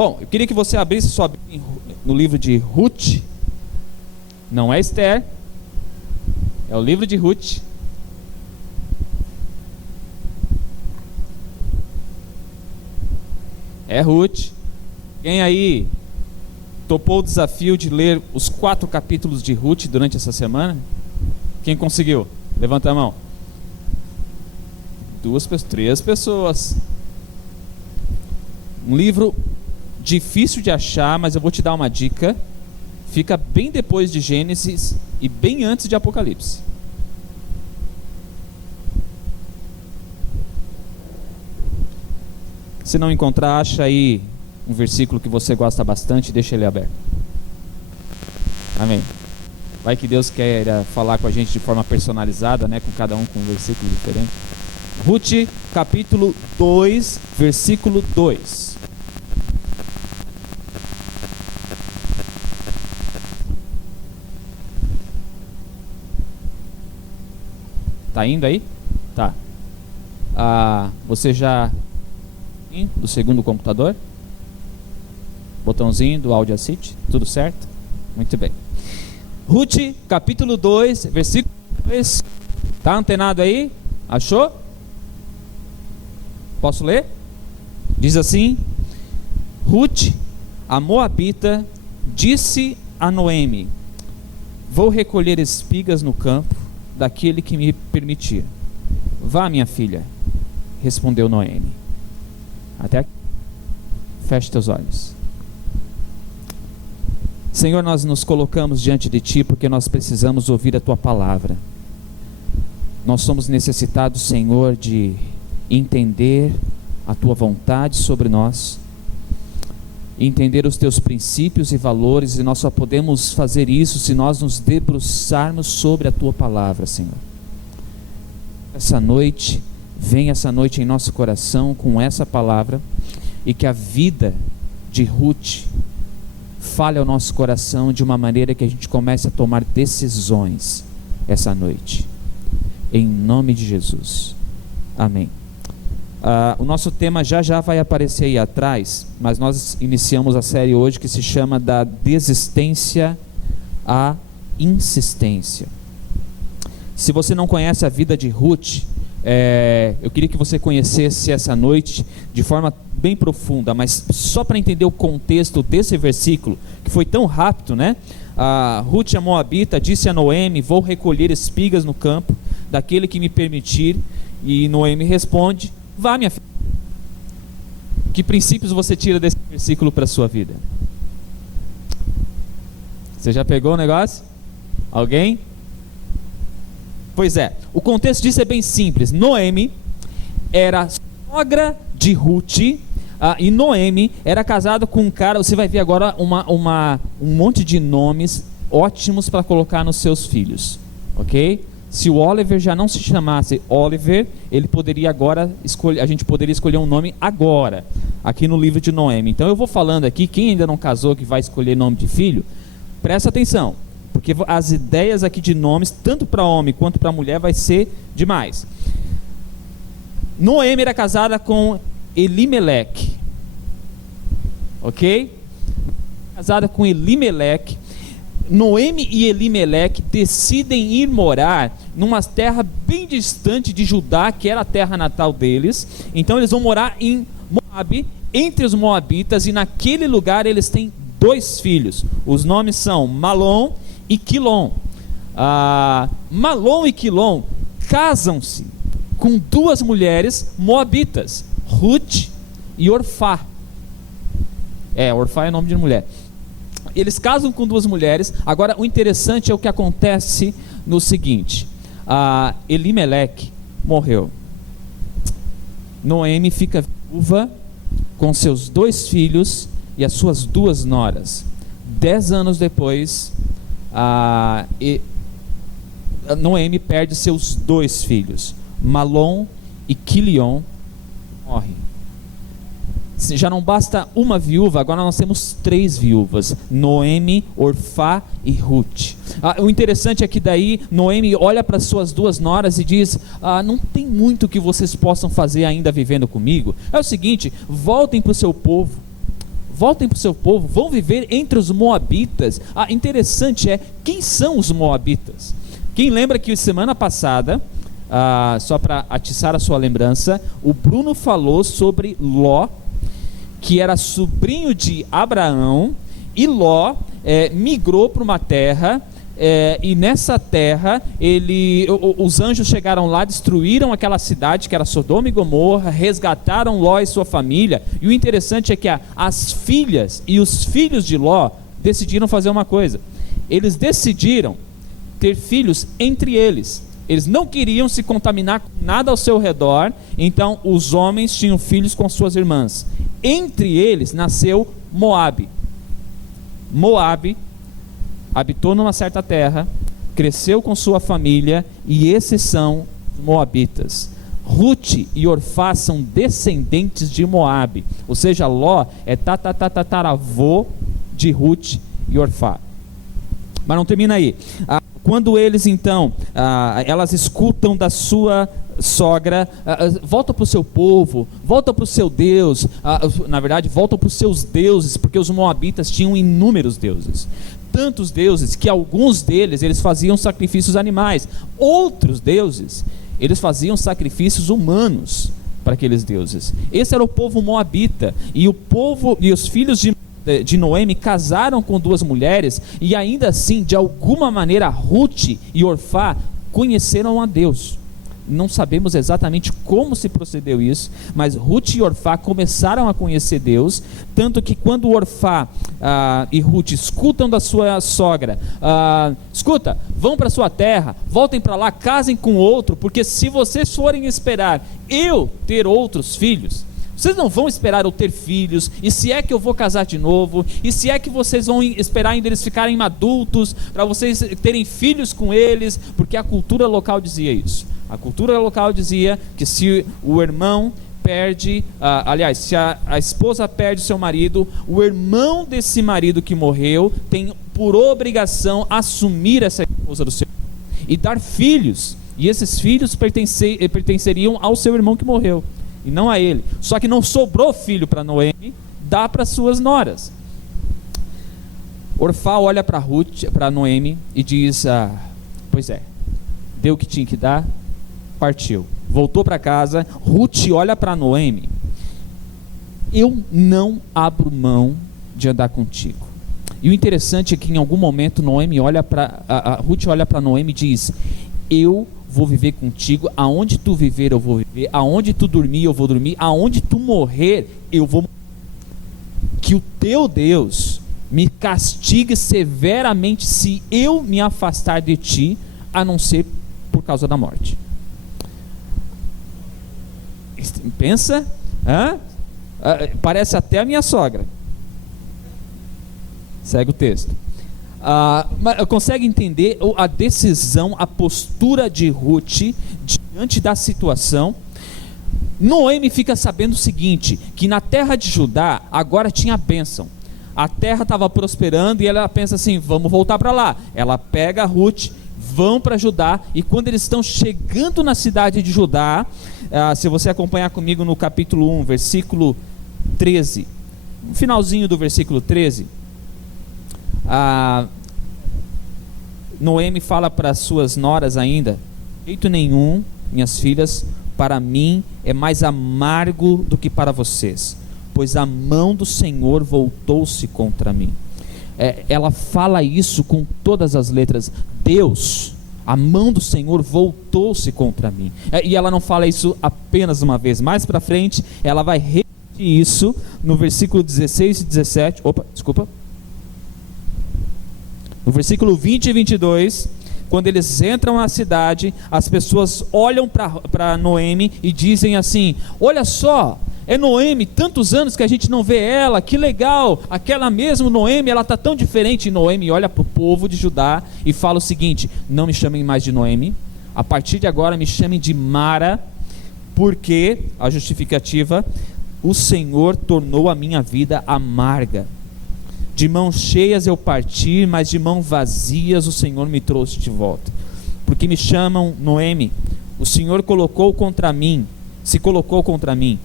Bom, eu queria que você abrisse sua Bíblia no livro de Ruth. Não é Esther, é o livro de Ruth. É Ruth. Quem aí topou o desafio de ler os 4 capítulos de Ruth durante essa semana? Quem conseguiu? Levanta a mão. 3 pessoas. Um livro difícil de achar, mas eu vou te dar uma dica. Fica bem depois de Gênesis e bem antes de Apocalipse. Se não encontrar, acha aí um versículo que você gosta bastante e deixa ele aberto. Amém. Vai que Deus queira falar com a gente de forma personalizada, né? Com cada um com um versículo diferente. Ruth, capítulo 2, versículo 2. Tá indo aí? Tá. Você já... do segundo computador? Botãozinho do Audacity? Tudo certo? Muito bem. Ruth, capítulo 2, versículo 2. Tá antenado aí? Achou? Posso ler? Diz assim: Ruth, a Moabita, disse a Noemi: vou recolher espigas no campo daquele que me permitir. Vá, minha filha, respondeu Noemi. Até aqui. Feche teus olhos. Senhor, nós nos colocamos diante de Ti porque nós precisamos ouvir a Tua palavra. Nós somos necessitados, Senhor, de entender a Tua vontade sobre nós, entender os Teus princípios e valores, e nós só podemos fazer isso se nós nos debruçarmos sobre a Tua palavra, Senhor. Vem essa noite em nosso coração com essa palavra, e que a vida de Ruth fale ao nosso coração de uma maneira que a gente comece a tomar decisões essa noite, em nome de Jesus, amém. O nosso tema já vai aparecer aí atrás, mas nós iniciamos a série hoje que se chama da desistência à insistência. Se você não conhece a vida de Ruth, eu queria que você conhecesse essa noite de forma bem profunda, mas só para entender o contexto desse versículo, que foi tão rápido, né? Ruth, a Moabita, disse a Noemi: vou recolher espigas no campo daquele que me permitir. E Noemi responde: vá, minha filha. Que princípios você tira desse versículo para a sua vida? Você já pegou o negócio? Alguém? Pois é, o contexto disso é bem simples. Noemi era sogra de Ruth, e Noemi era casada com um cara. Você vai ver agora um monte de nomes ótimos para colocar nos seus filhos, ok? Se o Oliver já não se chamasse Oliver, ele poderia agora escolher, a gente poderia escolher um nome agora, aqui no livro de Noemi. Então eu vou falando aqui, quem ainda não casou que vai escolher nome de filho, presta atenção, porque as ideias aqui de nomes, tanto para homem quanto para mulher, vai ser demais. Noemi era casada com Elimeleque, ok? Casada com Elimeleque. Noemi e Elimeleque decidem ir morar numa terra bem distante de Judá, que era a terra natal deles. Então eles vão morar em Moabe, entre os moabitas, e naquele lugar eles têm 2 filhos. Os nomes são Malom e Quilom. Malom e Quilom casam-se com 2 mulheres moabitas, Ruth e Orfá. Orfá é nome de mulher. Eles casam com 2 mulheres. Agora, o interessante é o que acontece no seguinte: Elimeleque morreu. Noemi fica viúva com seus 2 filhos e as suas 2 noras. 10 anos depois, Noemi perde seus 2 filhos. Malom e Quilion morrem. Já não basta uma viúva, agora nós temos 3 viúvas: Noemi, Orfá e Ruth. O interessante é que daí Noemi olha para suas 2 noras e diz: não tem muito que vocês possam fazer ainda vivendo comigo. É o seguinte, voltem para o seu povo, voltem para o seu povo, vão viver entre os moabitas. Interessante quem são os moabitas? Quem lembra que semana passada, só para atiçar a sua lembrança, o Bruno falou sobre Ló, que era sobrinho de Abraão, e Ló migrou para uma terra, e nessa terra os anjos chegaram lá, destruíram aquela cidade que era Sodoma e Gomorra, resgataram Ló e sua família. E o interessante é que as filhas e os filhos de Ló decidiram fazer uma coisa: eles decidiram ter filhos entre eles. Eles não queriam se contaminar com nada ao seu redor, então os homens tinham filhos com suas irmãs. Entre eles nasceu Moabe. Moabe habitou numa certa terra, cresceu com sua família, e esses são os moabitas. Ruth e Orfá são descendentes de Moabe, ou seja, Ló é tataravô de Ruth e Orfá. Mas não termina aí. Quando eles então, elas escutam da sua sogra, volta para o seu povo, volta para o seu Deus, na verdade volta para os seus deuses, porque os moabitas tinham inúmeros deuses, tantos deuses que alguns deles eles faziam sacrifícios animais, outros deuses eles faziam sacrifícios humanos para aqueles deuses. Esse era o povo moabita, e o povo e os filhos de Noemi casaram com duas mulheres, e ainda assim, de alguma maneira, Ruth e Orfá conheceram a Deus. Não sabemos exatamente como se procedeu isso, mas Ruth e Orfá começaram a conhecer Deus, tanto que quando Orfá e Ruth escutam da sua sogra, escuta, vão para sua terra, voltem para lá, casem com outro, porque se vocês forem esperar eu ter outros filhos, vocês não vão esperar eu ter filhos, e se é que eu vou casar de novo, e se é que vocês vão esperar ainda eles ficarem adultos, para vocês terem filhos com eles, porque a cultura local dizia isso. A cultura local dizia que se o irmão perde, se a esposa perde seu marido, o irmão desse marido que morreu tem por obrigação assumir essa esposa do seu irmão e dar filhos, e esses filhos pertenceriam ao seu irmão que morreu, e não a ele. Só que não sobrou filho para Noemi, dá para suas noras. Orfá olha para Noemi e diz, pois é, deu o que tinha que dar, partiu, voltou para casa. Ruth olha para Noemi: eu não abro mão de andar contigo. E o interessante é que em algum momento Ruth olha para Noemi e diz: eu vou viver contigo, aonde tu viver eu vou viver, aonde tu dormir eu vou dormir, aonde tu morrer eu vou morrer. Que o teu Deus me castigue severamente se eu me afastar de ti, a não ser por causa da morte. Pensa, parece até a minha sogra. Segue o texto. Consegue entender a decisão, a postura de Ruth diante da situação? Noemi fica sabendo o seguinte, que na terra de Judá agora tinha bênção, a terra estava prosperando, e ela pensa assim: vamos voltar para lá. Ela pega a Ruth, vão para Judá, e quando eles estão chegando na cidade de Judá, se você acompanhar comigo no capítulo 1, versículo 13, no finalzinho do versículo 13, Noemi fala para suas noras ainda: de jeito nenhum, minhas filhas, para mim é mais amargo do que para vocês, pois a mão do Senhor voltou-se contra mim. Ela fala isso com todas as letras: Deus, a mão do Senhor voltou-se contra mim. E ela não fala isso apenas uma vez, mais para frente ela vai repetir isso no versículo 16 e 17, no versículo 20 e 22, quando eles entram na cidade, as pessoas olham para Noemi e dizem assim: olha só, é Noemi, tantos anos que a gente não vê ela, que legal, aquela mesmo Noemi, ela está tão diferente. E Noemi olha para o povo de Judá e fala o seguinte: não me chamem mais de Noemi, a partir de agora me chamem de Mara, porque, a justificativa, o Senhor tornou a minha vida amarga. De mãos cheias eu parti, mas de mãos vazias o Senhor me trouxe de volta. Porque me chamam Noemi, o Senhor se colocou contra mim,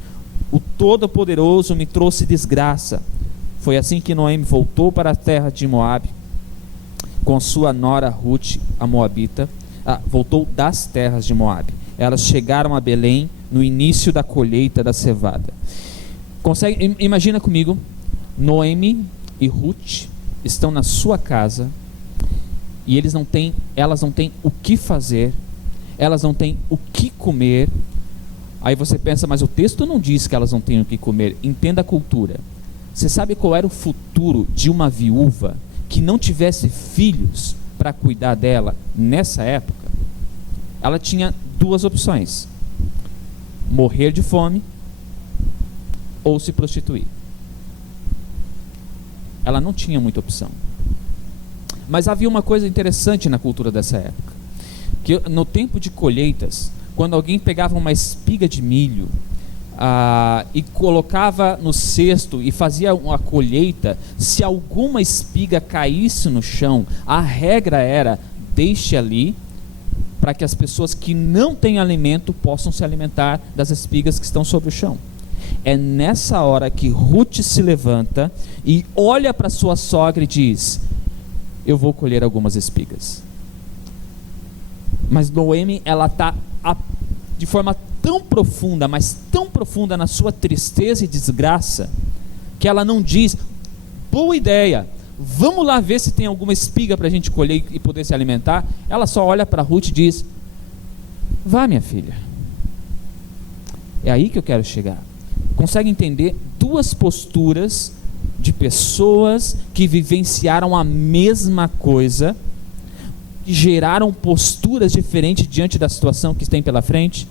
o Todo-Poderoso me trouxe desgraça. Foi assim que Noemi voltou para a terra de Moabe, com sua nora Ruth, a moabita. Voltou das terras de Moabe. Elas chegaram a Belém no início da colheita da cevada. Imagina comigo, Noemi e Ruth estão na sua casa e elas não têm o que fazer, elas não têm o que comer. Aí você pensa, mas o texto não diz que elas não têm o que comer. Entenda a cultura. Você sabe qual era o futuro de uma viúva que não tivesse filhos para cuidar dela nessa época? Ela tinha duas opções: morrer de fome ou se prostituir. Ela não tinha muita opção. Mas havia uma coisa interessante na cultura dessa época, que no tempo de colheitas, quando alguém pegava uma espiga de milho e colocava no cesto e fazia uma colheita, se alguma espiga caísse no chão, a regra era: deixe ali, para que as pessoas que não têm alimento possam se alimentar das espigas que estão sobre o chão. É nessa hora que Ruth se levanta e olha para sua sogra e diz: eu vou colher algumas espigas. Mas Noemi, ela está de forma tão profunda, mas tão profunda na sua tristeza e desgraça, que ela não diz: boa ideia, vamos lá ver se tem alguma espiga para a gente colher e poder se alimentar. Ela só olha para Ruth e diz: vá, minha filha. É aí que eu quero chegar. Consegue entender duas posturas de pessoas que vivenciaram a mesma coisa, que geraram posturas diferentes diante da situação que tem pela frente?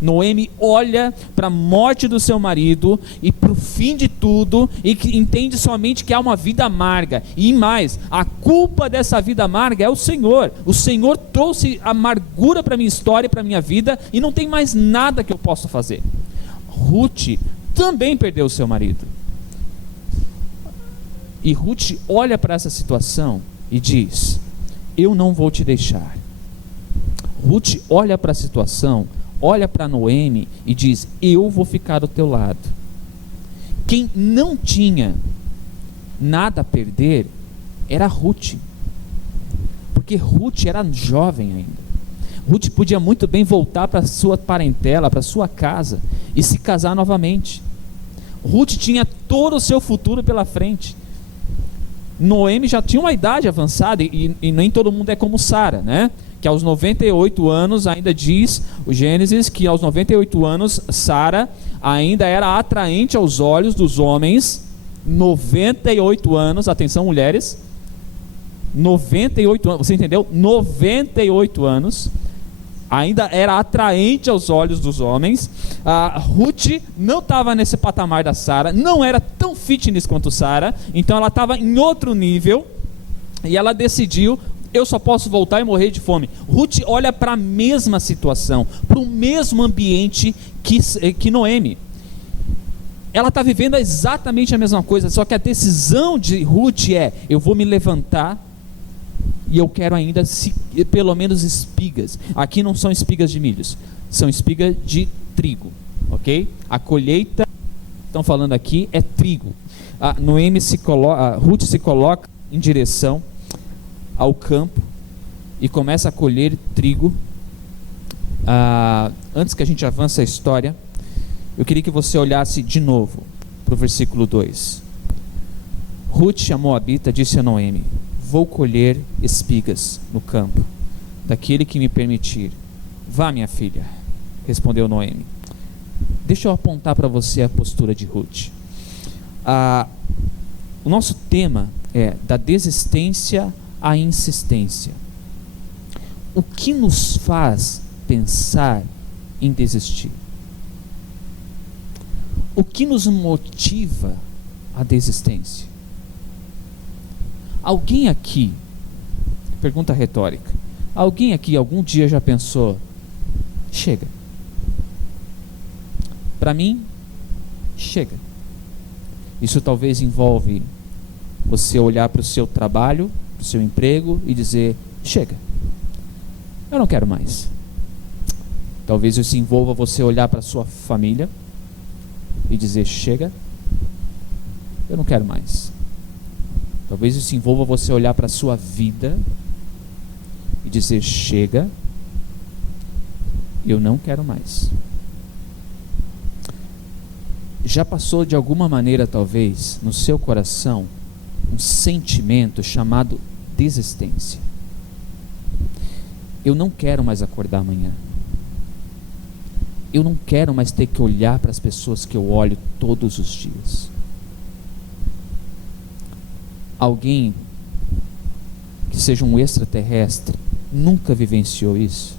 Noemi olha para a morte do seu marido e para o fim de tudo, e que entende somente que há uma vida amarga. E mais, a culpa dessa vida amarga é o Senhor. O Senhor trouxe amargura para a minha história e para a minha vida, e não tem mais nada que eu possa fazer. Ruth também perdeu o seu marido. E Ruth olha para essa situação e diz: eu não vou te deixar. Ruth olha para a situação, olha para Noemi e diz: eu vou ficar do teu lado. Quem não tinha nada a perder era Ruth, porque Ruth era jovem ainda. Ruth podia muito bem voltar para sua parentela, para sua casa e se casar novamente. Ruth tinha todo o seu futuro pela frente. Noemi já tinha uma idade avançada, e nem todo mundo é como Sara, né? Que aos 98 anos, ainda diz o Gênesis, que aos 98 anos Sara ainda era atraente aos olhos dos homens. 98 anos, atenção mulheres, 98 anos, você entendeu? 98 anos, ainda era atraente aos olhos dos homens. Ruth não estava nesse patamar da Sara, não era tão fitness quanto Sara, então ela estava em outro nível, e ela decidiu: eu só posso voltar e morrer de fome. Ruth olha para a mesma situação, para o mesmo ambiente que Noemi. Ela está vivendo exatamente a mesma coisa, só que a decisão de Ruth é: eu vou me levantar e eu quero ainda pelo menos espigas. Aqui não são espigas de milhos, são espigas de trigo, ok? A colheita, estão falando aqui, é trigo. Ruth se coloca em direção ao campo e começa a colher trigo. Antes que a gente avance a história, eu queria que você olhasse de novo para o versículo 2. Ruth, a moabita, disse a Noemi: vou colher espigas no campo daquele que me permitir. Vá, minha filha, respondeu Noemi. Deixa eu apontar para você a postura de Ruth. O nosso tema é da desistência à insistência. O que nos faz pensar em desistir? O que nos motiva à desistência? Alguém aqui, pergunta retórica, alguém aqui algum dia já pensou: chega? Para mim, chega. Isso talvez envolve você olhar para o seu trabalho, para o seu emprego e dizer: chega, eu não quero mais. Talvez isso envolva você olhar para a sua família e dizer: chega. eu não quero mais. Talvez isso envolva você olhar para a sua vida e dizer: chega, eu não quero mais. Já passou de alguma maneira, talvez, no seu coração, um sentimento chamado desistência? Eu não quero mais acordar amanhã. Eu não quero mais ter que olhar para as pessoas que eu olho todos os dias. Alguém que seja um extraterrestre nunca vivenciou isso?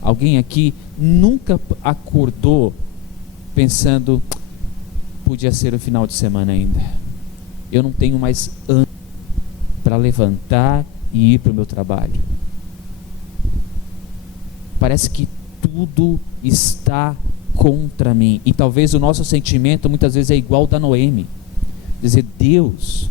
Alguém aqui nunca acordou pensando: podia ser o final de semana ainda, eu não tenho mais ânimo para levantar e ir para o meu trabalho? Parece que tudo está contra mim. E talvez o nosso sentimento muitas vezes é igual ao da Noemi, dizer: Deus,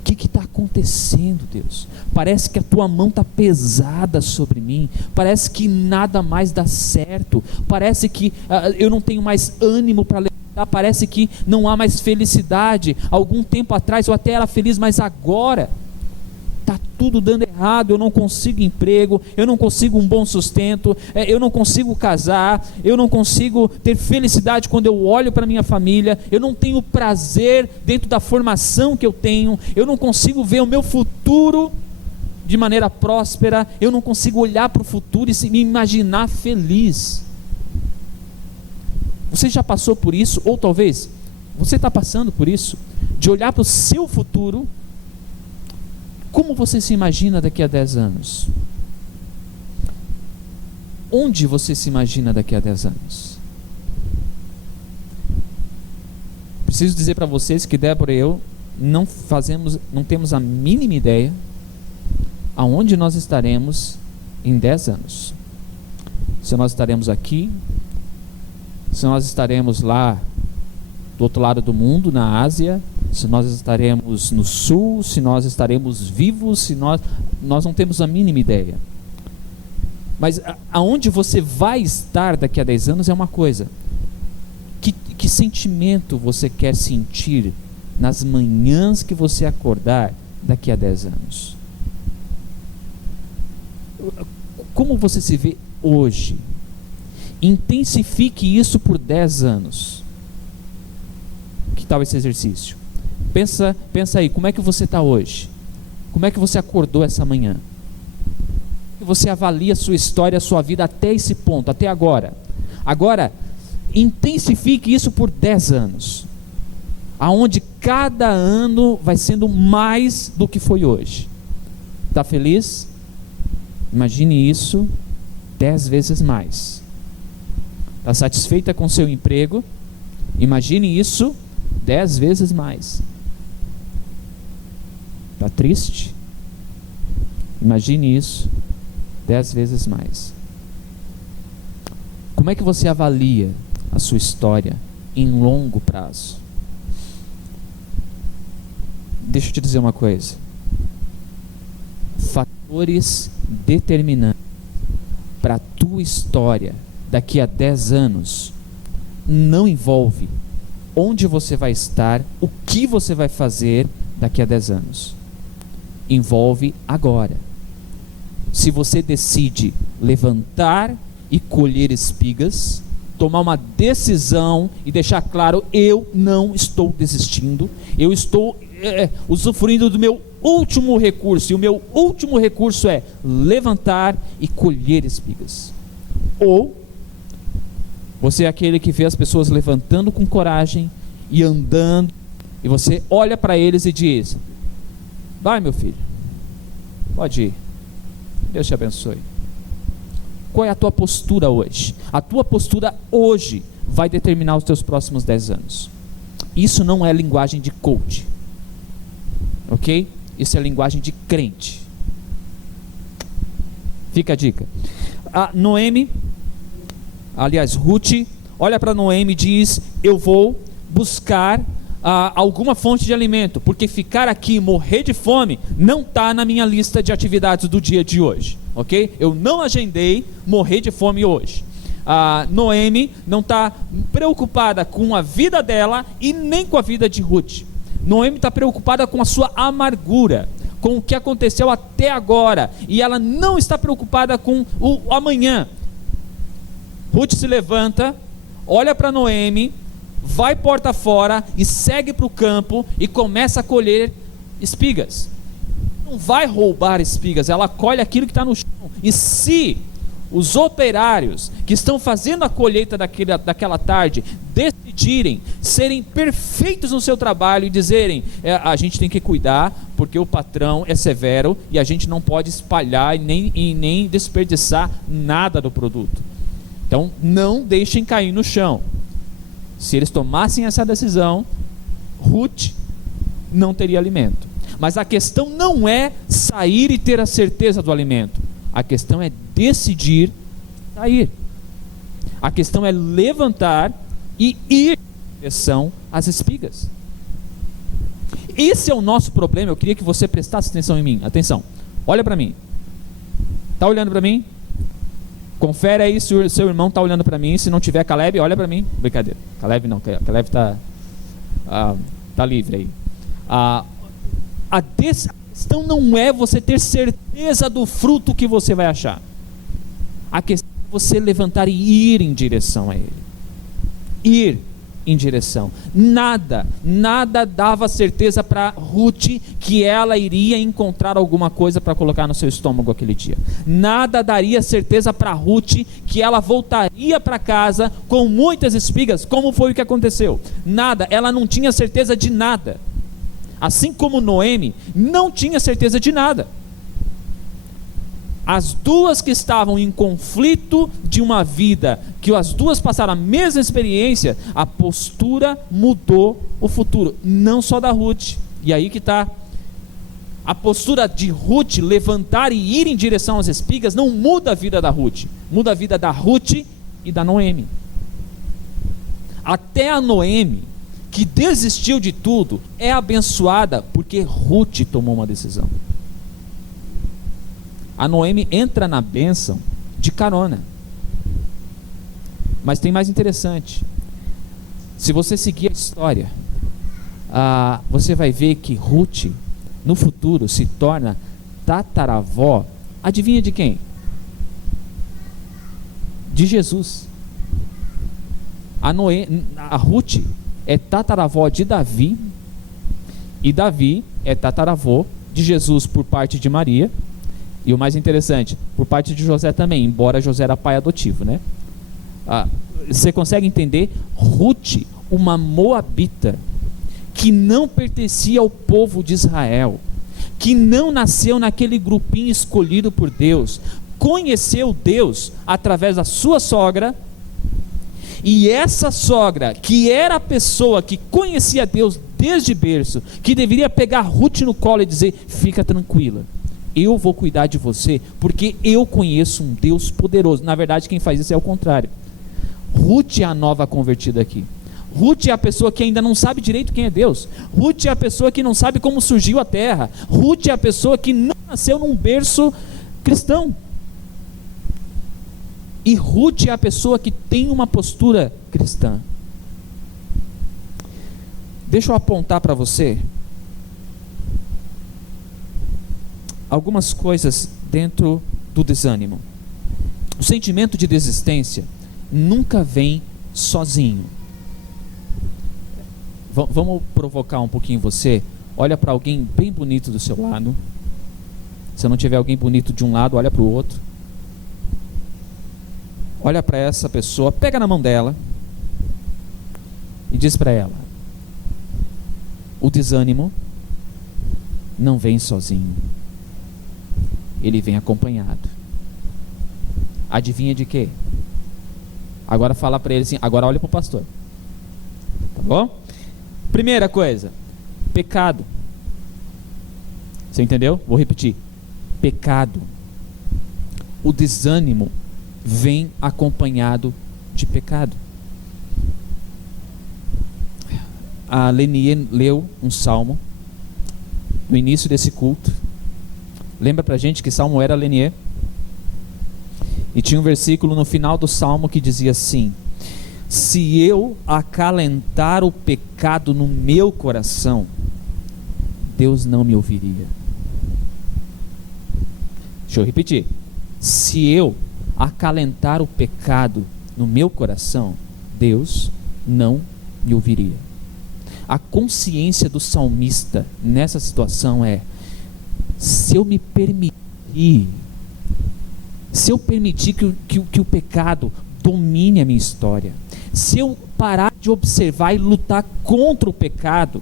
o que está acontecendo, Deus? Parece que a tua mão está pesada sobre mim, parece que nada mais dá certo, parece que eu não tenho mais ânimo para levantar, parece que não há mais felicidade. Algum tempo atrás eu até era feliz, mas agora está tudo dando errado. Eu não consigo emprego, eu não consigo um bom sustento, eu não consigo casar, eu não consigo ter felicidade quando eu olho para minha família, eu não tenho prazer dentro da formação que eu tenho, eu não consigo ver o meu futuro de maneira próspera, eu não consigo olhar para o futuro e me imaginar feliz. Você já passou por isso? Ou talvez você está passando por isso, de olhar para o seu futuro. Como você se imagina daqui a 10 anos? Onde você se imagina daqui a 10 anos? Preciso dizer para vocês que Débora e eu não temos a mínima ideia aonde nós estaremos em 10 anos. Se nós estaremos aqui, se nós estaremos lá do outro lado do mundo, na Ásia, se nós estaremos no sul, se nós estaremos vivos, se nós não temos a mínima ideia. Mas aonde você vai estar daqui a 10 anos é uma coisa. Que sentimento você quer sentir nas manhãs que você acordar daqui a 10 anos? Como você se vê hoje? Intensifique isso por 10 anos. Que tal esse exercício? Pensa aí, como é que você está hoje? Como é que você acordou essa manhã? Você avalia a sua história, a sua vida até esse ponto, até agora. Agora, intensifique isso por 10 anos, aonde cada ano vai sendo mais do que foi hoje. Está feliz? Imagine isso 10 vezes mais. Está satisfeita com seu emprego? Imagine isso 10 vezes mais. Está triste? Imagine isso 10 vezes mais. Como é que você avalia a sua história em longo prazo? Deixa eu te dizer uma coisa. Fatores determinantes para a tua história daqui a 10 anos não envolve onde você vai estar, o que você vai fazer daqui a 10 anos. Envolve agora. Se você decide levantar e colher espigas, tomar uma decisão e deixar claro: eu não estou desistindo, eu estou usufruindo do meu último recurso, e o meu último recurso é levantar e colher espigas. Ou você é aquele que vê as pessoas levantando com coragem e andando, e você olha para eles e diz: vai, meu filho, pode ir, Deus te abençoe. Qual é a tua postura hoje? A tua postura hoje vai determinar os teus próximos 10 anos. Isso não é linguagem de coach, ok? Isso é linguagem de crente. Fica a dica. A Noemi, aliás Ruth, olha para Noemi e diz: eu vou buscar alguma fonte de alimento, porque ficar aqui e morrer de fome não está na minha lista de atividades do dia de hoje, ok? Eu não agendei morrer de fome hoje. Noemi não está preocupada com a vida dela e nem com a vida de Ruth. Noemi está preocupada com a sua amargura, com o que aconteceu até agora, e ela não está preocupada com o amanhã. Ruth se levanta, olha para Noemi, vai porta fora e segue para o campo e começa a colher espigas. Não vai roubar espigas, ela colhe aquilo que está no chão. E se os operários que estão fazendo a colheita daquela tarde decidirem serem perfeitos no seu trabalho e dizerem, a gente tem que cuidar porque o patrão é severo e a gente não pode espalhar e nem desperdiçar nada do produto, então não deixem cair no chão. Se eles tomassem essa decisão, Ruth não teria alimento. Mas a questão não é sair e ter a certeza do alimento, a questão é decidir sair. A questão é levantar e ir em direção às espigas. Esse é o nosso problema. Eu queria que você prestasse atenção em mim. Atenção, olha para mim. Está olhando para mim? Confere aí se o seu irmão está olhando para mim. Se não tiver, Caleb, olha para mim. Brincadeira, Caleb não, Caleb está livre aí. A questão não é você ter certeza do fruto que você vai achar. A questão é você levantar e ir em direção a ele. Ir em direção. Nada dava certeza para Ruth que ela iria encontrar alguma coisa para colocar no seu estômago aquele dia. Nada daria certeza para Ruth que ela voltaria para casa com muitas espigas, como foi o que aconteceu. Nada, ela não tinha certeza de nada. Assim como Noemi não tinha certeza de nada. As duas que estavam em conflito de uma vida, que as duas passaram a mesma experiência, a postura mudou o futuro, não só da Ruth. E aí que está. A postura de Ruth, levantar e ir em direção às espigas, não muda a vida da Ruth, muda a vida da Ruth e da Noemi. Até a Noemi, que desistiu de tudo, é abençoada porque Ruth tomou uma decisão. A Noemi entra na bênção de carona. Mas tem mais interessante. Se você seguir a história, você vai ver que Ruth, no futuro, se torna tataravó. Adivinha de quem? De Jesus. A Ruth é tataravó de Davi, e Davi é tataravô de Jesus por parte de Maria, e o mais interessante, por parte de José também, embora José era pai adotivo, né? Você consegue entender? Ruth, uma moabita, que não pertencia ao povo de Israel, que não nasceu naquele grupinho escolhido por Deus, conheceu Deus através da sua sogra. E essa sogra, que era a pessoa que conhecia Deus desde berço, que deveria pegar Ruth no colo e dizer, fica tranquila, eu vou cuidar de você, porque eu conheço um Deus poderoso. Na verdade, quem faz isso é o contrário. Ruth é a nova convertida aqui. Ruth é a pessoa que ainda não sabe direito quem é Deus. Ruth é a pessoa que não sabe como surgiu a terra. Ruth é a pessoa que não nasceu num berço cristão. E Ruth é a pessoa que tem uma postura cristã. Deixa eu apontar para você algumas coisas dentro do desânimo. O sentimento de desistência nunca vem sozinho. Vamos provocar um pouquinho você. Olha para alguém bem bonito do seu lado. Se não tiver alguém bonito de um lado, olha para o outro. Olha para essa pessoa, pega na mão dela e diz para ela: o desânimo não vem sozinho, ele vem acompanhado. Adivinha de quê? Agora fala para ele assim, agora olha para o pastor, tá bom? Primeira coisa, pecado. Você entendeu? Vou repetir: pecado. O desânimo vem acompanhado de pecado. A Lenier leu um salmo no início desse culto. Lembra pra gente que salmo era, Lenier? E tinha um versículo no final do salmo que dizia assim: se eu acalentar o pecado no meu coração, Deus não me ouviria. Deixa eu repetir. Se eu acalentar o pecado no meu coração, Deus não me ouviria. A consciência do salmista nessa situação é: se eu me permitir, se eu permitir que o pecado domine a minha história, se eu parar de observar e lutar contra o pecado,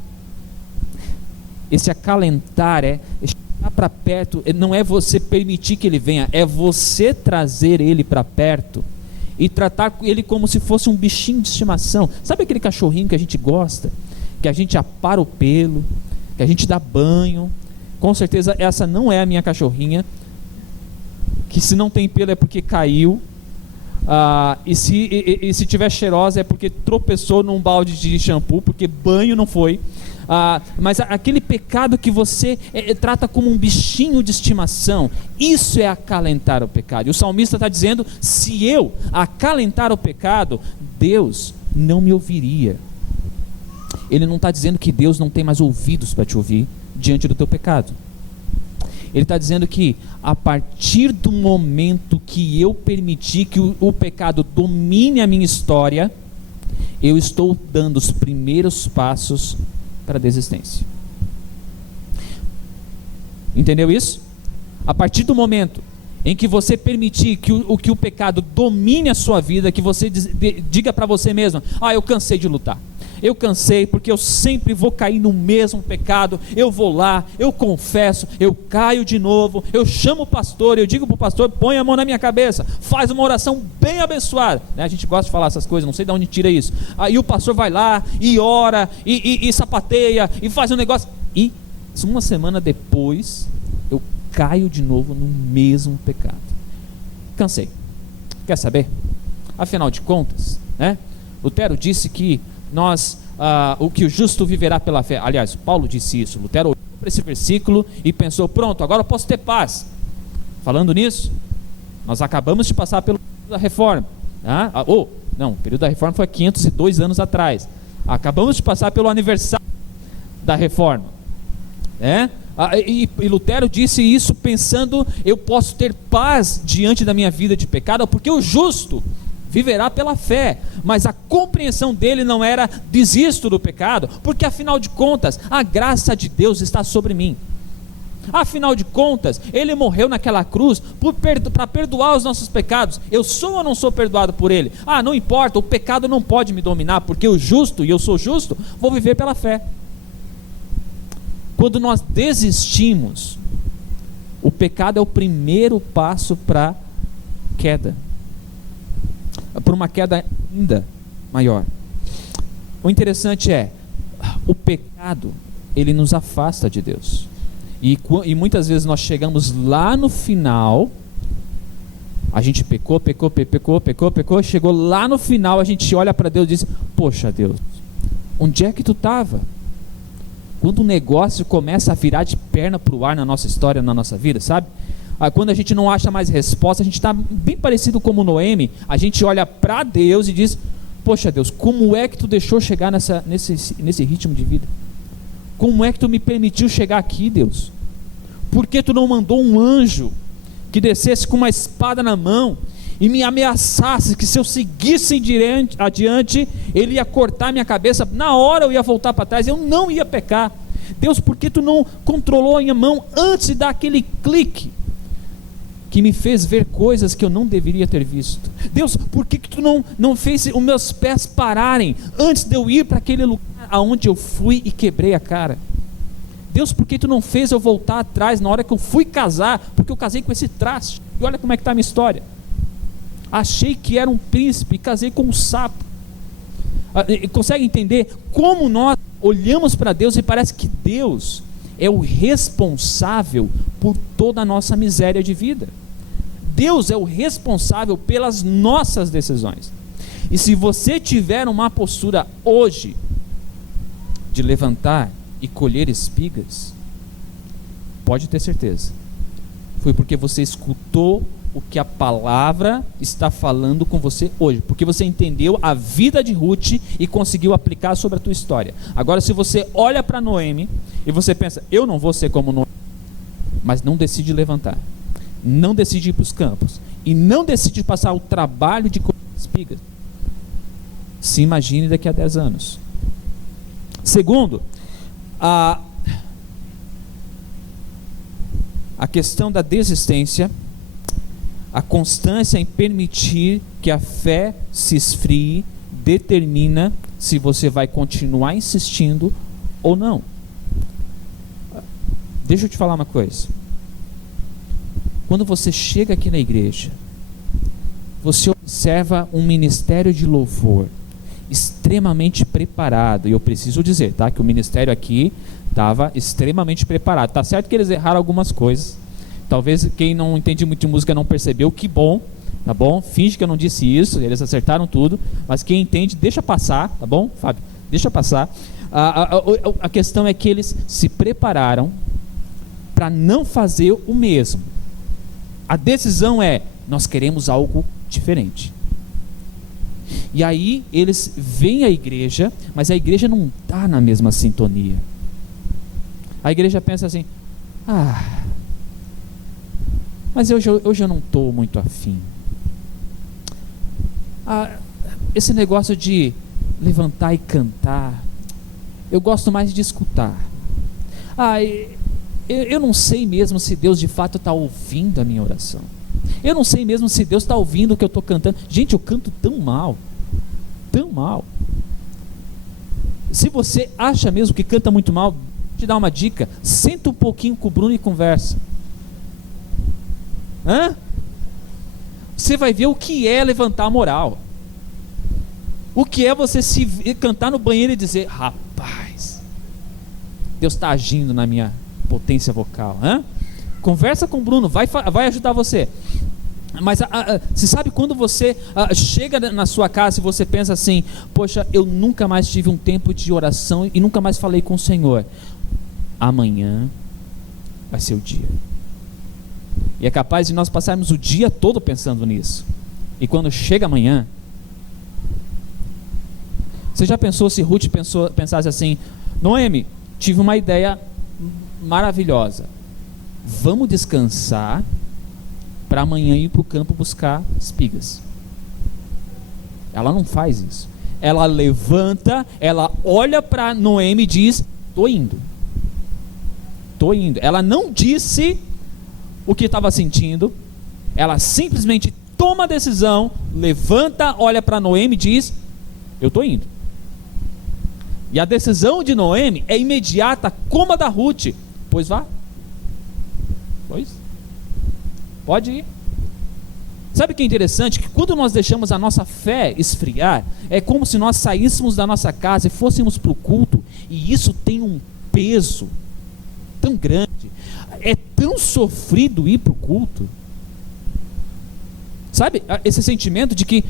esse acalentar é chegar para perto, não é você permitir que ele venha, é você trazer ele para perto e tratar ele como se fosse um bichinho de estimação. Sabe aquele cachorrinho que a gente gosta, que a gente apara o pelo, que a gente dá banho? Com certeza essa não é a minha cachorrinha, que se não tem pelo é porque caiu, e se tiver cheirosa é porque tropeçou num balde de shampoo, porque banho não foi. Mas aquele pecado que você trata como um bichinho de estimação, isso é acalentar o pecado. E o salmista está dizendo: se eu acalentar o pecado, Deus não me ouviria. Ele não está dizendo que Deus não tem mais ouvidos para te ouvir diante do teu pecado. Ele está dizendo que a partir do momento que eu permitir que o pecado domine a minha história, eu estou dando os primeiros passos para a desistência. Entendeu isso? A partir do momento em que você permitir que o pecado domine a sua vida, que você diga para você mesmo: eu cansei de lutar, eu cansei porque eu sempre vou cair no mesmo pecado, eu vou lá, eu confesso, eu caio de novo, eu chamo o pastor, eu digo para o pastor: põe a mão na minha cabeça, faz uma oração bem abençoada, né? A gente gosta de falar essas coisas, não sei de onde tira isso. Aí o pastor vai lá e ora, e sapateia, e faz um negócio, e uma semana depois eu caio de novo no mesmo pecado. Cansei. Quer saber? Afinal de contas, né? Lutero disse que o que o justo viverá pela fé. Aliás, Paulo disse isso. Lutero olhou para esse versículo e pensou: pronto, agora eu posso ter paz. Falando nisso, nós acabamos de passar pelo período da reforma. Não, o período da reforma foi 502 anos atrás. Acabamos de passar pelo aniversário da reforma, né? E Lutero disse isso pensando: eu posso ter paz diante da minha vida de pecado, porque o justo viverá pela fé. Mas a compreensão dele não era: desisto do pecado, porque afinal de contas a graça de Deus está sobre mim. Afinal de contas, ele morreu naquela cruz para perdoar os nossos pecados. Eu sou ou não sou perdoado por ele? Não importa, o pecado não pode me dominar, porque o justo, e eu sou justo, vou viver pela fé. Quando nós desistimos, o pecado é o primeiro passo para queda, para uma queda ainda maior. O interessante é, o pecado, ele nos afasta de Deus, e muitas vezes nós chegamos lá no final, a gente pecou, chegou lá no final, a gente olha para Deus e diz: poxa Deus, onde é que tu estava? Quando o negócio começa a virar de perna para o ar na nossa história, na nossa vida, sabe? Quando a gente não acha mais resposta, a gente está bem parecido como Noemi, a gente olha para Deus e diz: poxa Deus, como é que tu deixou chegar nesse ritmo de vida? Como é que tu me permitiu chegar aqui, Deus? Por que tu não mandou um anjo que descesse com uma espada na mão e me ameaçasse que se eu seguisse adiante, ele ia cortar minha cabeça, na hora eu ia voltar para trás, eu não ia pecar? Deus, por que tu não controlou a minha mão antes de dar aquele clique que me fez ver coisas que eu não deveria ter visto? Deus, por que tu não fez os meus pés pararem antes de eu ir para aquele lugar aonde eu fui e quebrei a cara? Deus, por que tu não fez eu voltar atrás na hora que eu fui casar, porque eu casei com esse traste, e olha como é que está a minha história. Achei que era um príncipe e casei com um sapo. Consegue entender como nós olhamos para Deus e parece que Deus é o responsável por toda a nossa miséria de vida? Deus é o responsável pelas nossas decisões. E se você tiver uma postura hoje de levantar e colher espigas, pode ter certeza, foi porque você escutou o que a palavra está falando com você hoje, porque você entendeu a vida de Ruth e conseguiu aplicar sobre a tua história. Agora, se você olha para Noemi e você pensa, eu não vou ser como Noemi, mas não decide levantar, não decide ir para os campos e não decide passar o trabalho de colher espigas, se imagine daqui a 10 anos. Segundo, a questão da desistência, a constância em permitir que a fé se esfrie, determina se você vai continuar insistindo ou não. Deixa eu te falar uma coisa. Quando você chega aqui na igreja, você observa um ministério de louvor extremamente preparado, e eu preciso dizer, tá, que o ministério aqui estava extremamente preparado. Tá certo que eles erraram algumas coisas, talvez quem não entende muito de música não percebeu, que bom, tá bom? Finge que eu não disse isso, eles acertaram tudo, mas quem entende, deixa passar, tá bom, Fábio? Deixa passar. A questão é que eles se prepararam para não fazer o mesmo. A decisão é, nós queremos algo diferente. E aí eles vêm à igreja, mas a igreja não está na mesma sintonia. A igreja pensa assim, mas hoje eu não estou muito afim. Esse negócio de levantar e cantar, eu gosto mais de escutar. Eu não sei mesmo se Deus de fato está ouvindo a minha oração. Eu não sei mesmo se Deus está ouvindo o que eu estou cantando. Gente, eu canto tão mal. Tão mal. Se você acha mesmo que canta muito mal, vou te dar uma dica. Senta um pouquinho com o Bruno e conversa. Você vai ver o que é levantar a moral. O que é você se cantar no banheiro e dizer, rapaz, Deus está agindo na minha potência vocal. Conversa com o Bruno, vai ajudar você. Mas você sabe quando você chega na sua casa e você pensa assim, poxa, eu nunca mais tive um tempo de oração e nunca mais falei com o Senhor. Amanhã vai ser o dia. E é capaz de nós passarmos o dia todo pensando nisso. E quando chega amanhã, você já pensou se Ruth pensasse assim, Noemi, tive uma ideia maravilhosa. Vamos descansar para amanhã ir para o campo buscar espigas. Ela não faz isso. Ela levanta, ela olha para Noemi e diz, estou indo. Ela não disse o que estava sentindo, ela simplesmente toma a decisão, levanta, olha para Noemi e diz, eu estou indo. E a decisão de Noemi é imediata como a da Ruth. Pois vá. Pois. Pode ir. Sabe o que é interessante? Que quando nós deixamos a nossa fé esfriar, é como se nós saíssemos da nossa casa e fôssemos para o culto, e isso tem um peso tão grande, é tão sofrido ir para o culto. Sabe, esse sentimento de que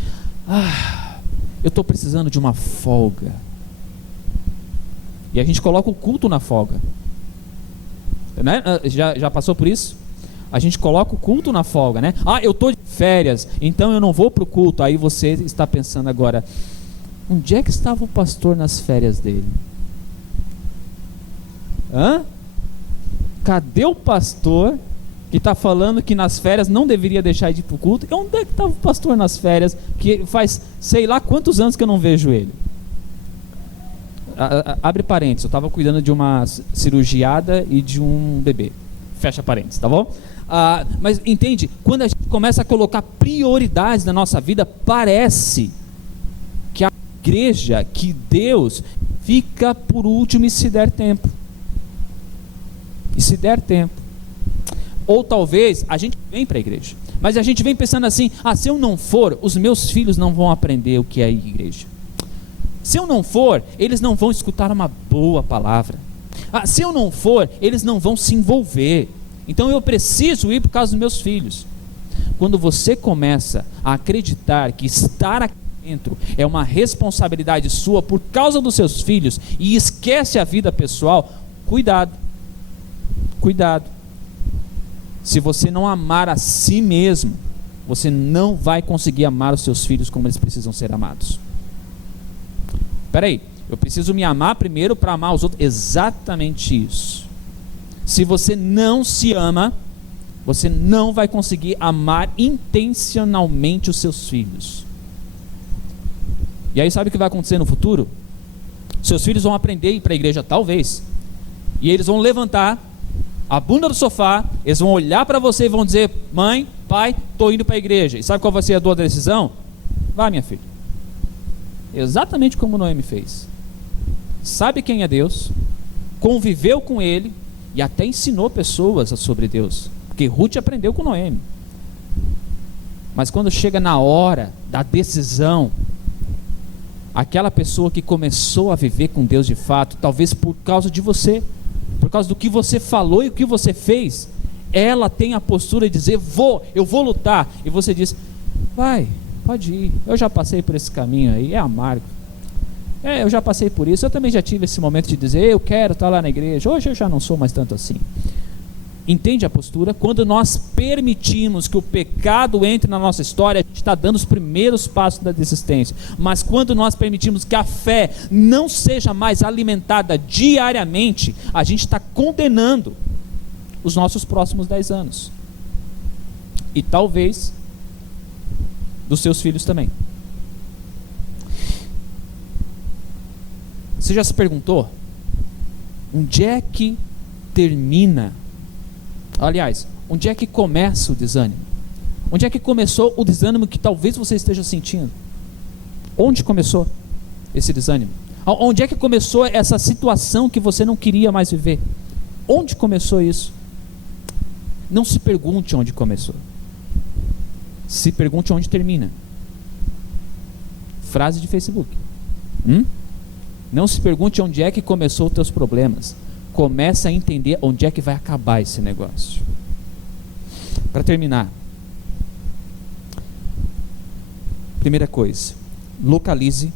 eu estou precisando de uma folga, e a gente coloca o culto na folga, né? Já passou por isso? A gente coloca o culto na folga, né? Eu estou de férias, então eu não vou para o culto. Aí você está pensando agora, onde é que estava o pastor nas férias dele? Cadê o pastor que está falando que nas férias não deveria deixar de ir para o culto? E onde é que estava o pastor nas férias, que faz sei lá quantos anos que eu não vejo ele? Abre parênteses, eu estava cuidando de uma cirurgiada e de um bebê. Fecha parênteses, tá bom? Mas entende, quando a gente começa a colocar prioridades na nossa vida, parece que a igreja, que Deus fica por último e se der tempo. Ou talvez a gente vem para a igreja, mas a gente vem pensando assim, se eu não for, os meus filhos não vão aprender o que é igreja. Se eu não for, eles não vão escutar uma boa palavra. Se eu não for, eles não vão se envolver. Então eu preciso ir por causa dos meus filhos. Quando você começa a acreditar que estar aqui dentro é uma responsabilidade sua por causa dos seus filhos e esquece a vida pessoal, cuidado. Se você não amar a si mesmo, você não vai conseguir amar os seus filhos como eles precisam ser amados. Peraí, eu preciso me amar primeiro para amar os outros. Exatamente isso. Se você não se ama, você não vai conseguir amar intencionalmente os seus filhos. E aí sabe o que vai acontecer no futuro? Seus filhos vão aprender a ir para a igreja, talvez, e eles vão levantar a bunda do sofá, eles vão olhar para você e vão dizer: mãe, pai, estou indo para a igreja. E sabe qual vai ser a tua decisão? Vá, minha filha. Exatamente como Noemi fez. Sabe quem é Deus, conviveu com ele e até ensinou pessoas sobre Deus, porque Ruth aprendeu com Noemi. Mas quando chega na hora da decisão, aquela pessoa que começou a viver com Deus de fato, talvez por causa de você, por causa do que você falou e o que você fez, ela tem a postura de dizer: eu vou lutar. E você diz: vai, pode ir, eu já passei por esse caminho aí, é amargo. Eu já passei por isso, eu também já tive esse momento de dizer: eu quero estar lá na igreja, hoje eu já não sou mais tanto assim. Entende a postura? Quando nós permitimos que o pecado entre na nossa história, a gente está dando os primeiros passos da desistência. Mas quando nós permitimos que a fé não seja mais alimentada diariamente, a gente está condenando os nossos próximos 10 anos. E talvez dos seus filhos também. Você já se perguntou onde é que termina? Aliás, onde é que começa o desânimo? Onde é que começou o desânimo que talvez você esteja sentindo? Onde começou esse desânimo? Onde é que começou essa situação que você não queria mais viver? Onde começou isso? Não se pergunte onde começou. Se pergunte onde termina. Frase de Facebook. Não se pergunte onde é que começou os teus problemas. Começa a entender onde é que vai acabar esse negócio. Para terminar, primeira coisa, localize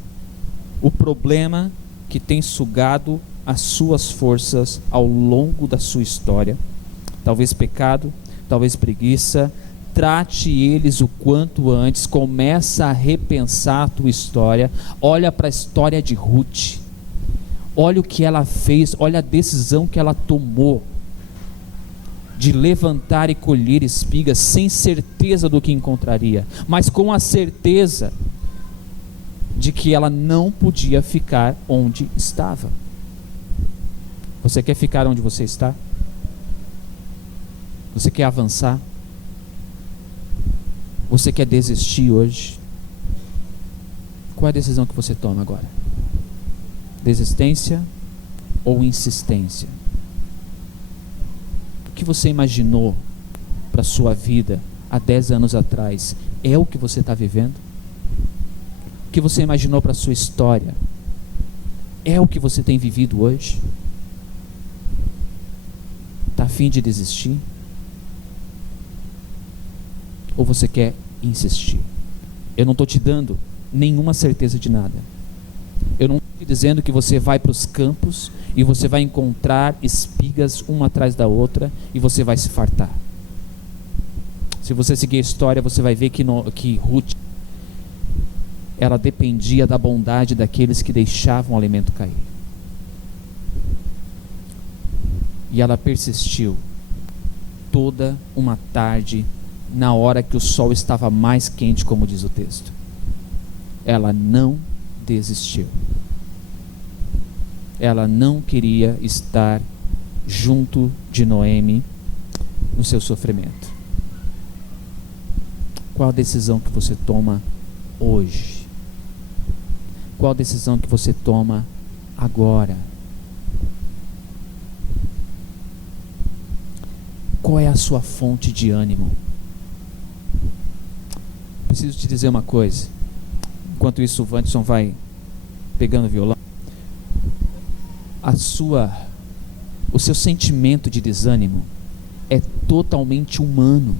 o problema que tem sugado as suas forças ao longo da sua história. Talvez pecado, talvez preguiça. Trate eles o quanto antes. Começa a repensar a tua história. Olha para a história de Ruth. Olha o que ela fez, olha a decisão que ela tomou de levantar e colher espigas sem certeza do que encontraria, mas com a certeza de que ela não podia ficar onde estava. Você quer ficar onde você está? Você quer avançar? Você quer desistir hoje? Qual é a decisão que você toma agora? Desistência ou insistência? O que você imaginou para a sua vida há 10 anos atrás é o que você está vivendo? O que você imaginou para a sua história é o que você tem vivido hoje? Está a fim de desistir? Ou você quer insistir? Eu não estou te dando nenhuma certeza de nada. Eu não estou dizendo que você vai para os campos e você vai encontrar espigas uma atrás da outra e você vai se fartar. Se você seguir a história, você vai ver que Ruth, ela dependia da bondade daqueles que deixavam o alimento cair. E ela persistiu toda uma tarde, na hora que o sol estava mais quente, como diz o texto. Ela não desistiu. Ela não queria estar junto de Noemi no seu sofrimento. Qual a decisão que você toma hoje? Qual a decisão que você toma agora? Qual é a sua fonte de ânimo? Preciso te dizer uma coisa. Enquanto isso, o Wanderson vai pegando o violão. O seu sentimento de desânimo é totalmente humano.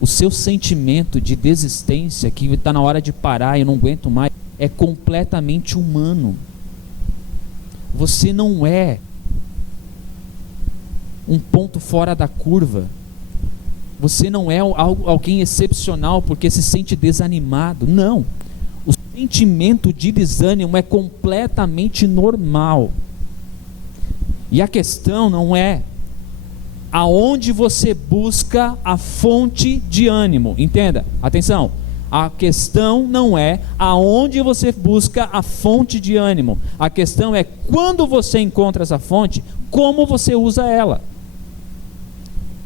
O seu sentimento de desistência, que está na hora de parar, eu não aguento mais, é completamente humano. Você não é um ponto fora da curva. Você não é alguém excepcional porque se sente desanimado. Não. O sentimento de desânimo é completamente normal. E a questão não é aonde você busca a fonte de ânimo. Entenda, atenção. A questão não é aonde você busca a fonte de ânimo. A questão é quando você encontra essa fonte, como você usa ela.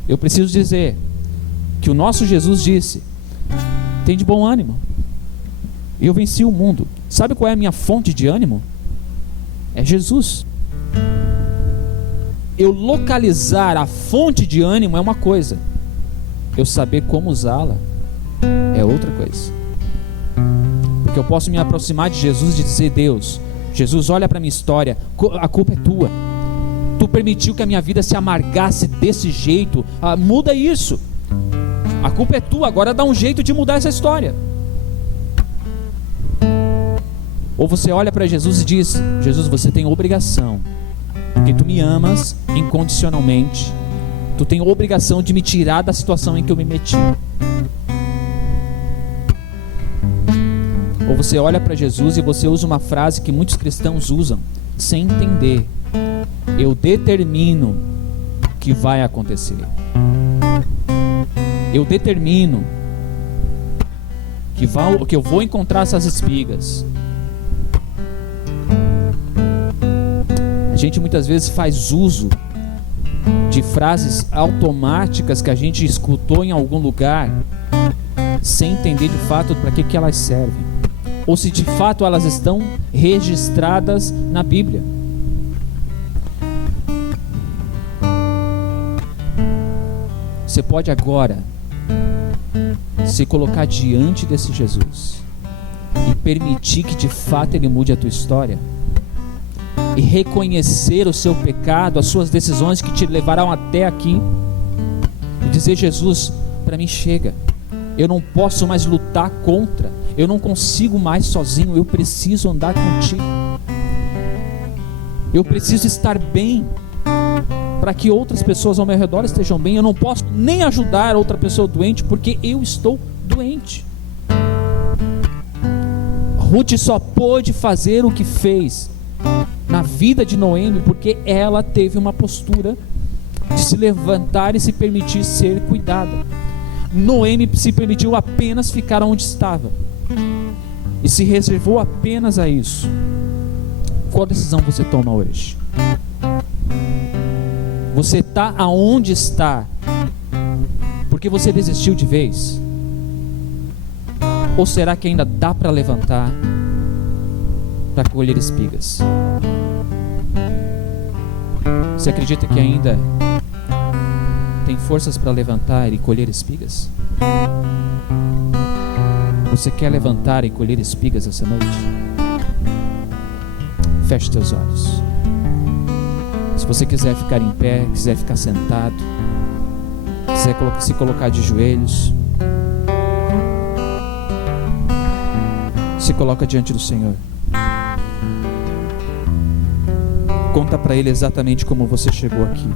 Eu preciso dizer que o nosso Jesus disse: tem de bom ânimo, eu venci o mundo. Sabe qual é a minha fonte de ânimo? É Jesus. Eu localizar a fonte de ânimo é uma coisa, eu saber como usá-la é outra coisa. Porque eu posso me aproximar de Jesus e dizer: Deus, Jesus, olha para a minha história, a culpa é tua. Tu permitiu que a minha vida se amargasse desse jeito, muda isso. A culpa é tua, agora dá um jeito de mudar essa história. Ou você olha para Jesus e diz: Jesus, você tem obrigação, porque tu me amas incondicionalmente, tu tem obrigação de me tirar da situação em que eu me meti. Ou você olha para Jesus e você usa uma frase que muitos cristãos usam sem entender: eu determino que vai acontecer. Eu determino que eu vou encontrar essas espigas. A gente muitas vezes faz uso de frases automáticas que a gente escutou em algum lugar, sem entender de fato para que elas servem, ou se de fato elas estão registradas na Bíblia. Você pode agora se colocar diante desse Jesus e permitir que de fato Ele mude a tua história, e reconhecer o seu pecado, as suas decisões que te levarão até aqui, e dizer: Jesus, para mim chega, eu não posso mais lutar contra, eu não consigo mais sozinho, eu preciso andar contigo, eu preciso estar bem para que outras pessoas ao meu redor estejam bem. Eu não posso nem ajudar outra pessoa doente porque eu estou doente. Ruth só pôde fazer o que fez na vida de Noemi porque ela teve uma postura de se levantar e se permitir ser cuidada. Noemi se permitiu apenas ficar onde estava e se reservou apenas a isso. Qual decisão você toma hoje? Você está aonde está porque você desistiu de vez? Ou será que ainda dá para levantar para colher espigas? Você acredita que ainda tem forças para levantar e colher espigas? Você quer levantar e colher espigas essa noite? Feche teus olhos. Se você quiser ficar em pé, quiser ficar sentado, quiser se colocar de joelhos, se coloca diante do Senhor. Conta para Ele exatamente como você chegou aqui.